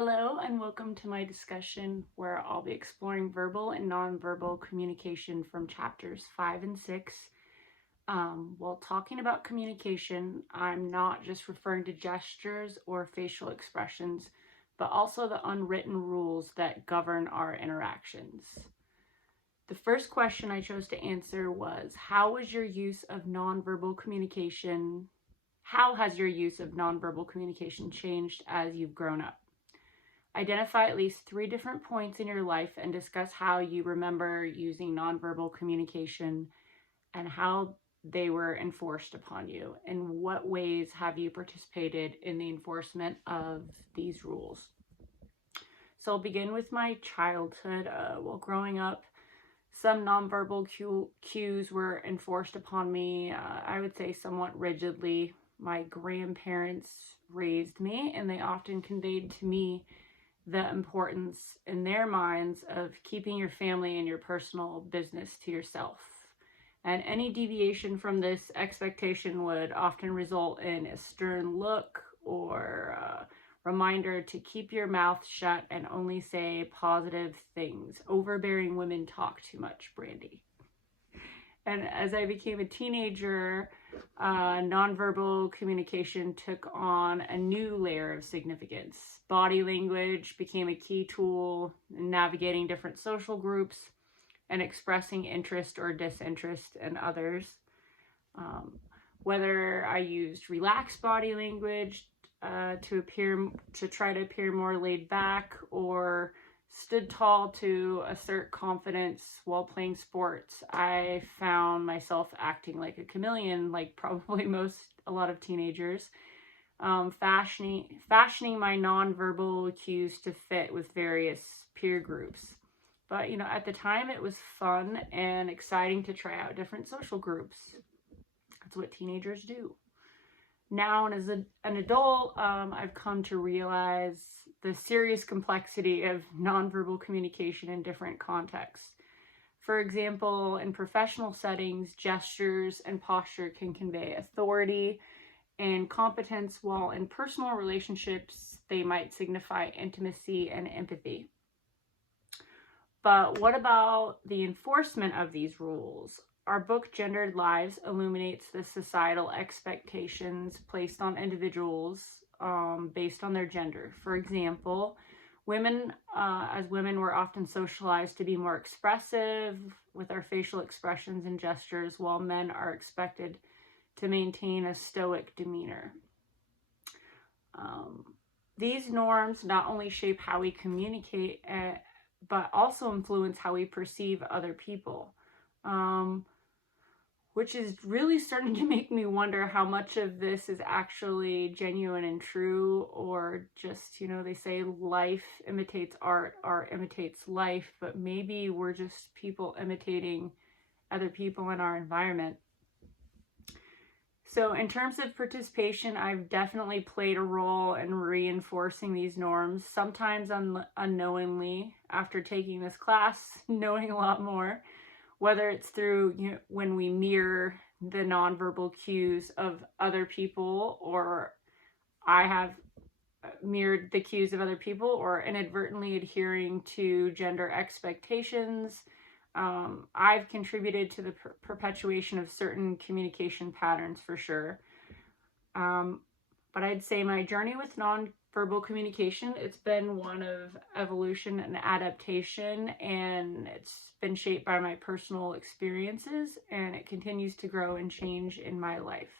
Hello and welcome to my discussion where I'll be exploring verbal and nonverbal communication from chapters 5 and 6. While talking about communication, I'm not just referring to gestures or facial expressions, but also the unwritten rules that govern our interactions. The first question I chose to answer was, how has your use of nonverbal communication changed as you've grown up? Identify at least 3 different points in your life and discuss how you remember using nonverbal communication and how they were enforced upon you. In what ways have you participated in the enforcement of these rules? So I'll begin with my childhood. While growing up, some nonverbal cues were enforced upon me, I would say somewhat rigidly. My grandparents raised me, and they often conveyed to me the importance in their minds of keeping your family and your personal business to yourself. And any deviation from this expectation would often result in a stern look or a reminder to keep your mouth shut and only say positive things. Overbearing women talk too much, Brandy. And as I became a teenager, nonverbal communication took on a new layer of significance. Body language became a key tool in navigating different social groups and expressing interest or disinterest in others. Whether I used relaxed body language to try to appear more laid back, or stood tall to assert confidence while playing sports, I found myself acting like a chameleon, like probably a lot of teenagers, fashioning my nonverbal cues to fit with various peer groups. But, at the time it was fun and exciting to try out different social groups. That's what teenagers do. Now, and as an adult, I've come to realize the serious complexity of nonverbal communication in different contexts. For example, in professional settings, gestures and posture can convey authority and competence, while in personal relationships, they might signify intimacy and empathy. But what about the enforcement of these rules? Our book, Gendered Lives, illuminates the societal expectations placed on individuals based on their gender. For example, as women, were often socialized to be more expressive with our facial expressions and gestures, while men are expected to maintain a stoic demeanor. These norms not only shape how we communicate, but also influence how we perceive other people. Which is really starting to make me wonder how much of this is actually genuine and true, or just, they say life imitates art, art imitates life, but maybe we're just people imitating other people in our environment. So in terms of participation, I've definitely played a role in reinforcing these norms, sometimes unknowingly, after taking this class, knowing a lot more. Whether it's through when we mirror the nonverbal cues of other people, or I have mirrored the cues of other people, or inadvertently adhering to gender expectations. I've contributed to the perpetuation of certain communication patterns for sure. But I'd say my journey with nonverbal communication, it's been one of evolution and adaptation, and it's been shaped by my personal experiences, and it continues to grow and change in my life.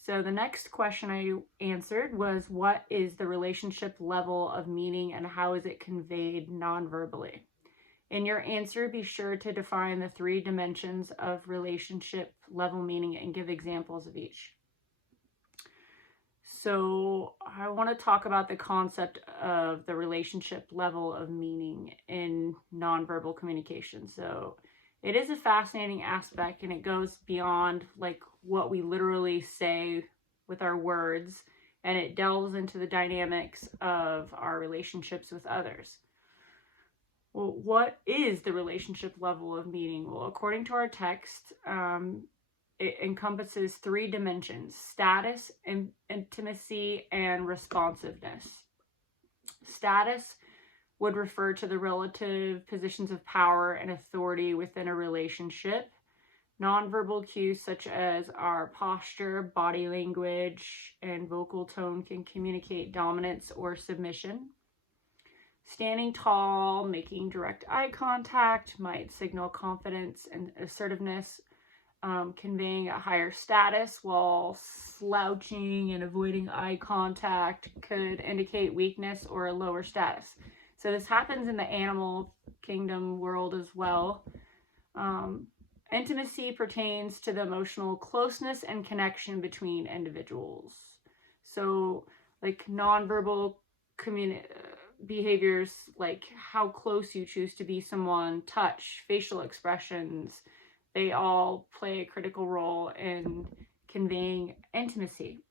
So the next question I answered was, what is the relationship level of meaning and how is it conveyed nonverbally? In your answer, be sure to define the 3 dimensions of relationship level meaning and give examples of each. So I want to talk about the concept of the relationship level of meaning in nonverbal communication. So it is a fascinating aspect, and it goes beyond like what we literally say with our words, and it delves into the dynamics of our relationships with others. Well, what is the relationship level of meaning? Well, according to our text, it encompasses 3 dimensions: status, intimacy, and responsiveness. status would refer to the relative positions of power and authority within a relationship. Nonverbal cues such as our posture, body language, and vocal tone can communicate dominance or submission. Standing tall, making direct eye contact might signal confidence and assertiveness, conveying a higher status, while slouching and avoiding eye contact could indicate weakness or a lower status. So this happens in the animal kingdom world as well. Intimacy pertains to the emotional closeness and connection between individuals. So like nonverbal behaviors, like how close you choose to be someone, touch, facial expressions, they all play a critical role in conveying intimacy.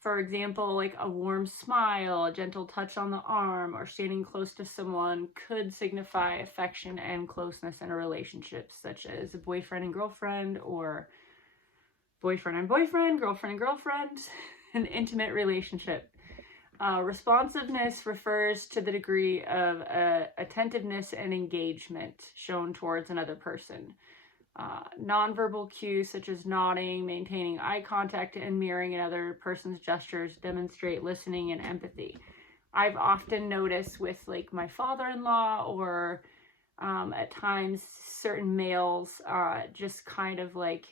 For example, like a warm smile, a gentle touch on the arm, or standing close to someone could signify affection and closeness in a relationship, such as a boyfriend and girlfriend, or boyfriend and boyfriend, girlfriend and girlfriend, an intimate relationship. Responsiveness refers to the degree of attentiveness and engagement shown towards another person. Nonverbal cues such as nodding, maintaining eye contact, and mirroring another person's gestures demonstrate listening and empathy. I've often noticed with like my father-in-law or at times certain males just kind of like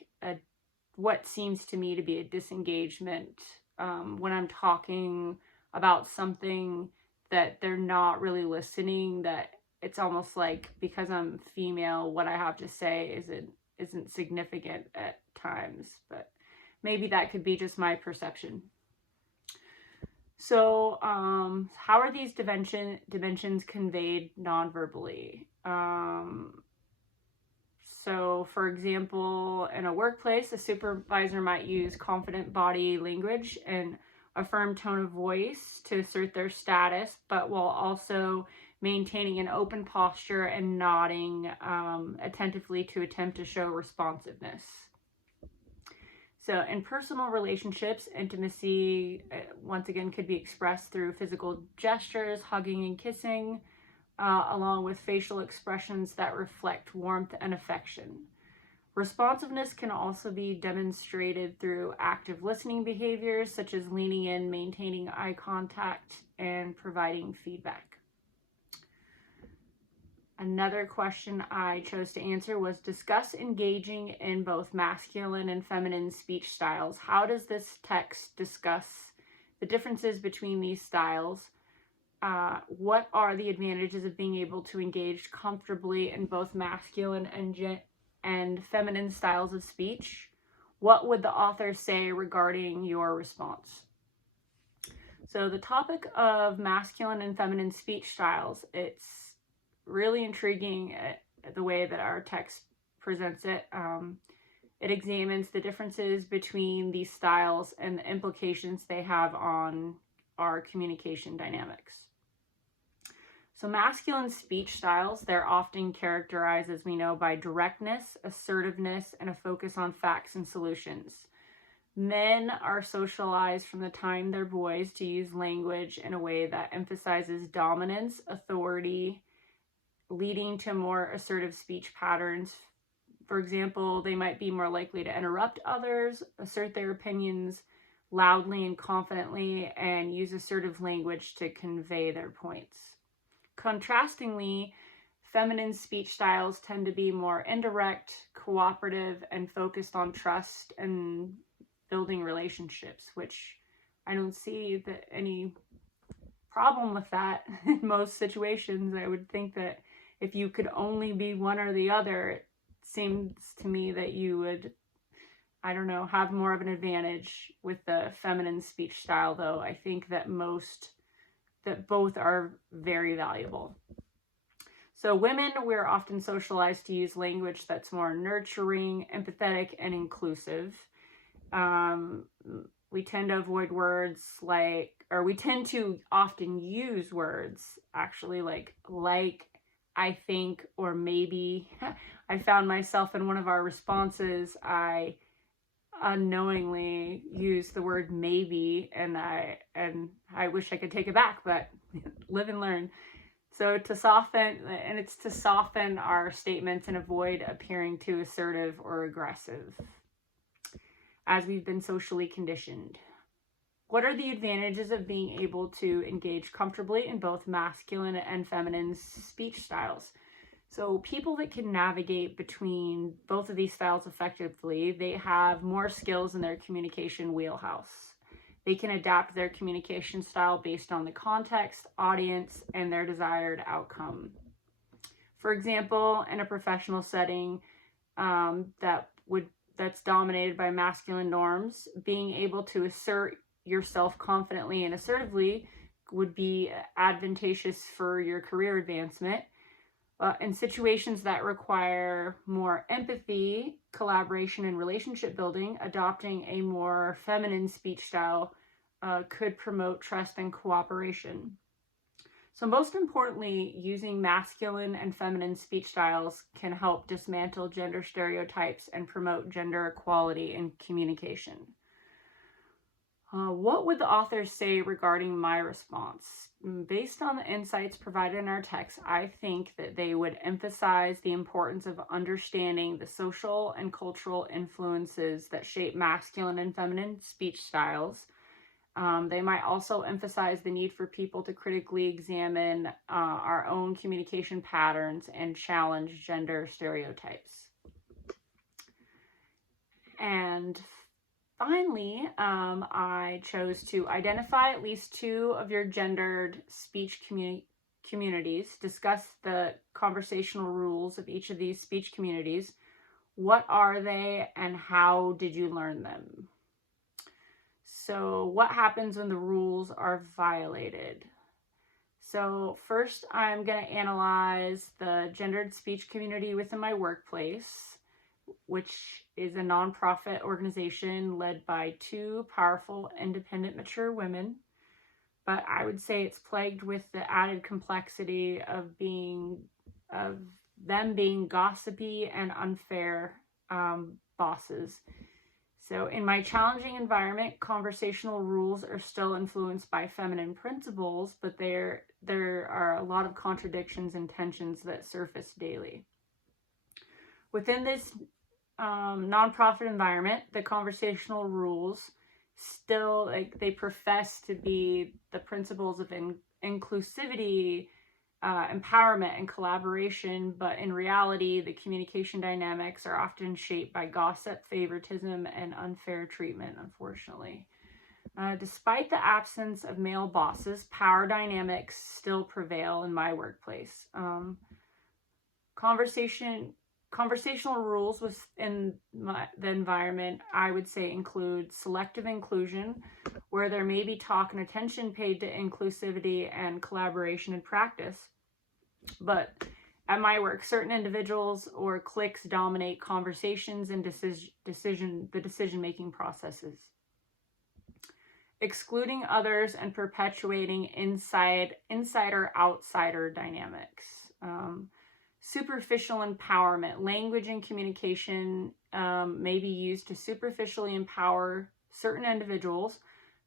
what seems to me to be a disengagement when I'm talking about something that they're not really listening, that it's almost like because I'm female, what I have to say isn't significant at times, but maybe that could be just my perception. So how are these dimensions conveyed non-verbally? So for example, in a workplace, a supervisor might use confident body language and a firm tone of voice to assert their status, but while also maintaining an open posture and nodding attentively to attempt to show responsiveness. So in personal relationships, intimacy, once again, could be expressed through physical gestures, hugging and kissing, along with facial expressions that reflect warmth and affection. Responsiveness can also be demonstrated through active listening behaviors, such as leaning in, maintaining eye contact, and providing feedback. Another question I chose to answer was discuss engaging in both masculine and feminine speech styles. How does this text discuss the differences between these styles? What are the advantages of being able to engage comfortably in both masculine and feminine styles of speech? What would the author say regarding your response? So the topic of masculine and feminine speech styles, it's really intriguing the way that our text presents it. It examines the differences between these styles and the implications they have on our communication dynamics. So masculine speech styles, they're often characterized, as we know, by directness, assertiveness, and a focus on facts and solutions. Men are socialized from the time they're boys to use language in a way that emphasizes dominance, authority, leading to more assertive speech patterns. For example, they might be more likely to interrupt others, assert their opinions loudly and confidently, and use assertive language to convey their points. Contrastingly, feminine speech styles tend to be more indirect, cooperative, and focused on trust and building relationships, which I don't see any problem with that in most situations. I would think that if you could only be one or the other, it seems to me that you would, I don't know, have more of an advantage with the feminine speech style, though I think that both are very valuable. So women, we're often socialized to use language that's more nurturing, empathetic, and inclusive. We tend to avoid words we tend to often use words actually like, I think, or maybe. I found myself in one of our responses, I unknowingly used the word maybe, and I wish I could take it back, but live and learn. So to soften our statements and avoid appearing too assertive or aggressive, as we've been socially conditioned. What are the advantages of being able to engage comfortably in both masculine and feminine speech styles? So people that can navigate between both of these styles effectively, they have more skills in their communication wheelhouse. They can adapt their communication style based on the context, audience, and their desired outcome. For example, in a professional setting that's dominated by masculine norms, being able to assert yourself confidently and assertively would be advantageous for your career advancement. In situations that require more empathy, collaboration, and relationship building, adopting a more feminine speech style could promote trust and cooperation. So most importantly, using masculine and feminine speech styles can help dismantle gender stereotypes and promote gender equality in communication. What would the authors say regarding my response? Based on the insights provided in our text, I think that they would emphasize the importance of understanding the social and cultural influences that shape masculine and feminine speech styles. They might also emphasize the need for people to critically examine our own communication patterns and challenge gender stereotypes. And finally, I chose to identify at least 2 of your gendered speech communities, discuss the conversational rules of each of these speech communities. What are they and how did you learn them? So what happens when the rules are violated? So first, I'm going to analyze the gendered speech community within my workplace, which is a nonprofit organization led by 2 powerful, independent, mature women. But I would say it's plagued with the added complexity of them being gossipy and unfair bosses. So in my challenging environment, conversational rules are still influenced by feminine principles, but there are a lot of contradictions and tensions that surface daily. Within this nonprofit environment, the conversational rules still, they profess to be the principles of inclusivity, empowerment, and collaboration, but in reality, the communication dynamics are often shaped by gossip, favoritism, and unfair treatment, unfortunately. Despite the absence of male bosses, power dynamics still prevail in my workplace. Conversational rules within the environment, I would say, include selective inclusion, where there may be talk and attention paid to inclusivity and collaboration in practice. But at my work, certain individuals or cliques dominate conversations and decision-making processes, excluding others and perpetuating insider-outsider dynamics. Superficial empowerment. Language and communication may be used to superficially empower certain individuals,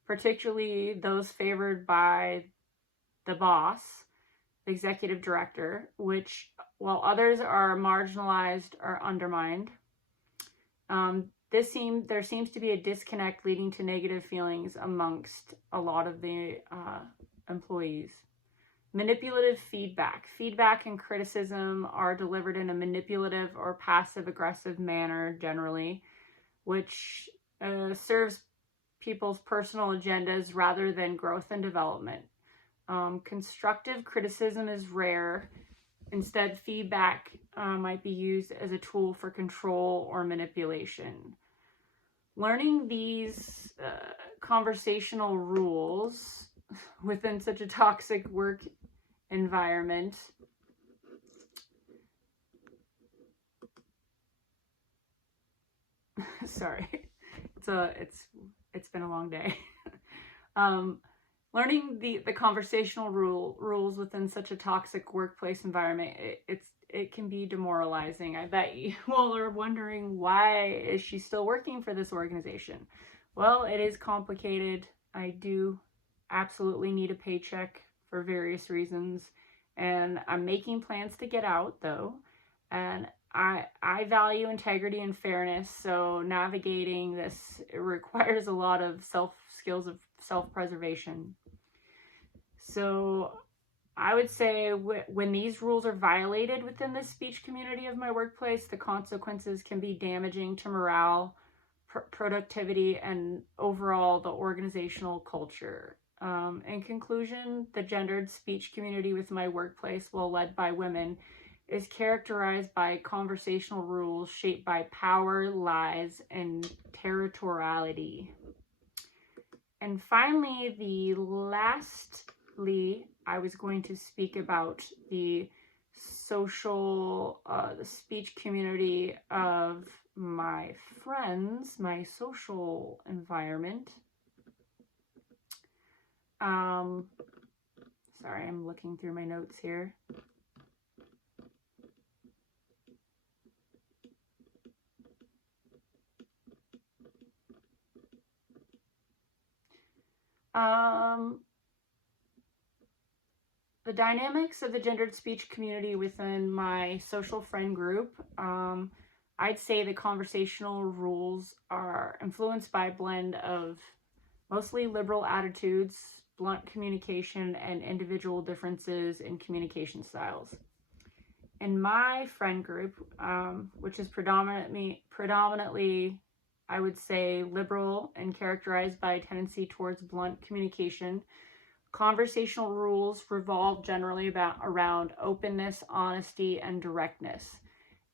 particularly those favored by the boss, the executive director, which, while others are marginalized or undermined, there seems to be a disconnect leading to negative feelings amongst a lot of the employees. Manipulative feedback. Feedback and criticism are delivered in a manipulative or passive-aggressive manner generally, which serves people's personal agendas rather than growth and development. Constructive criticism is rare. Instead, feedback might be used as a tool for control or manipulation. Learning these conversational rules within such a toxic work environment sorry, it's been a long day. Learning the conversational rules within such a toxic workplace environment, it can be demoralizing. I bet you all are wondering, why is she still working for this organization? Well, it is complicated. I do absolutely need a paycheck for various reasons, and I'm making plans to get out though. And I value integrity and fairness, so navigating this, it requires a lot of skills of self-preservation. So I would say when these rules are violated within the speech community of my workplace, the consequences can be damaging to morale, productivity, and overall the organizational culture. In conclusion, the gendered speech community with my workplace, while led by women, is characterized by conversational rules shaped by power, lies, and territoriality. And finally, lastly, I was going to speak about the the speech community of my friends, my social environment. Sorry, I'm looking through my notes here. The dynamics of the gendered speech community within my social friend group, I'd say the conversational rules are influenced by a blend of mostly liberal attitudes, blunt communication, and individual differences in communication styles. In my friend group, which is predominantly, I would say, liberal and characterized by a tendency towards blunt communication, conversational rules revolve generally around openness, honesty, and directness.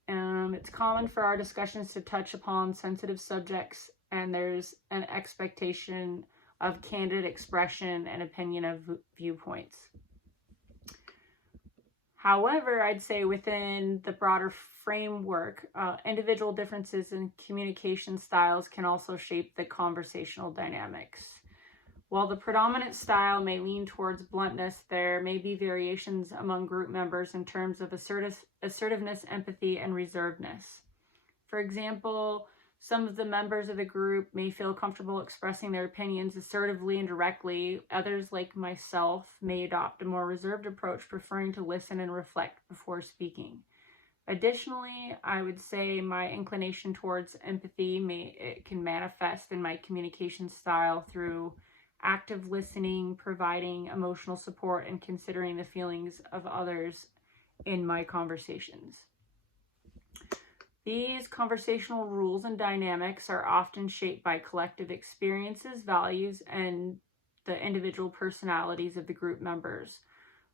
It's common for our discussions to touch upon sensitive subjects, and there's an expectation of candid expression and opinion of viewpoints. However, I'd say within the broader framework, individual differences in communication styles can also shape the conversational dynamics. While the predominant style may lean towards bluntness, there may be variations among group members in terms of assertiveness, empathy, and reservedness. For example, some of the members of the group may feel comfortable expressing their opinions assertively and directly. Others, like myself, may adopt a more reserved approach, preferring to listen and reflect before speaking. Additionally, I would say my inclination towards empathy can manifest in my communication style through active listening, providing emotional support, and considering the feelings of others in my conversations. These conversational rules and dynamics are often shaped by collective experiences, values, and the individual personalities of the group members.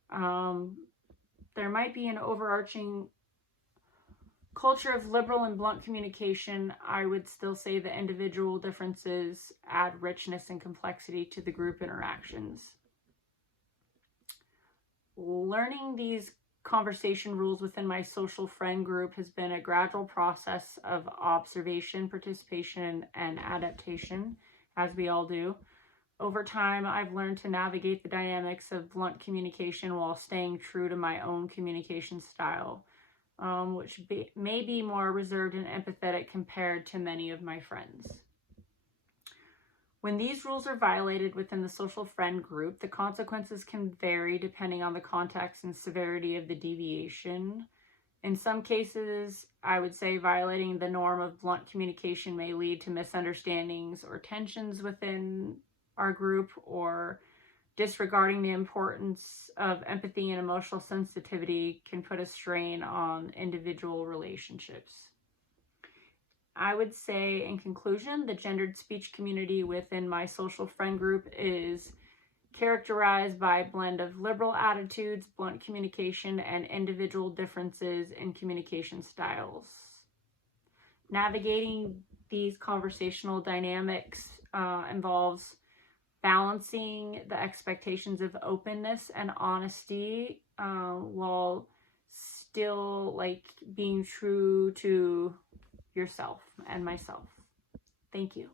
There might be an overarching culture of liberal and blunt communication. I would still say the individual differences add richness and complexity to the group interactions. Learning these conversation rules within my social friend group has been a gradual process of observation, participation, and adaptation, as we all do. Over time, I've learned to navigate the dynamics of blunt communication while staying true to my own communication style, which may be more reserved and empathetic compared to many of my friends. When these rules are violated within the social friend group, the consequences can vary depending on the context and severity of the deviation. In some cases, I would say violating the norm of blunt communication may lead to misunderstandings or tensions within our group, or disregarding the importance of empathy and emotional sensitivity can put a strain on individual relationships. I would say, in conclusion, the gendered speech community within my social friend group is characterized by a blend of liberal attitudes, blunt communication, and individual differences in communication styles. Navigating these conversational dynamics involves balancing the expectations of openness and honesty while still being true to yourself and myself. Thank you.